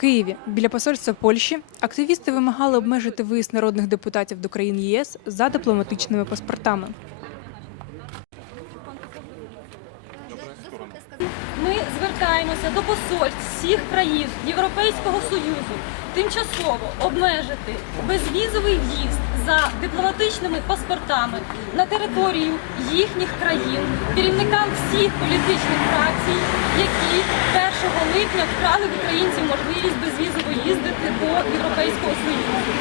Києві біля посольства Польщі активісти вимагали обмежити виїзд народних депутатів до країн ЄС за дипломатичними паспортами. Ми звертаємося до посольств всіх країн Європейського Союзу тимчасово обмежити безвізовий в'їзд за дипломатичними паспортами на територію їхніх країн керівникам всіх політичних фракцій, які 1 липня вкрали в українців можливість безвізово їздити до Європейського Союзу.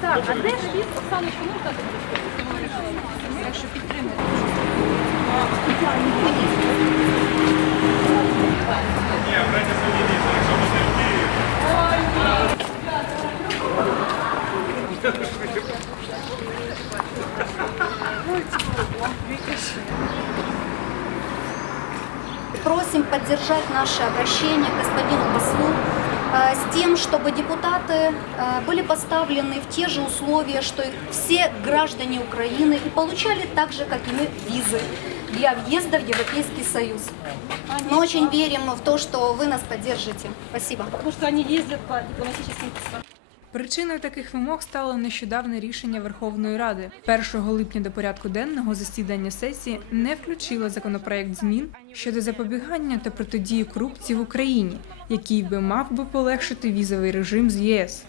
Так, а де ж віз Оксаночку, ну так? Якщо підтримати. Просим поддержать наше обращение к господину послу э, с тем, чтобы депутаты э, были поставлены в те же условия, что и все граждане Украины и получали так же, как и мы, визы для въезда в Европейский Союз. Мы очень верим в то, что вы нас поддержите. Спасибо. Потому что они ездят по дипломатическим паспортам. Причиною таких вимог стало нещодавне рішення Верховної Ради. 1 липня до порядку денного засідання сесії не включило законопроект змін щодо запобігання та протидії корупції в Україні, який би мав би полегшити візовий режим з ЄС.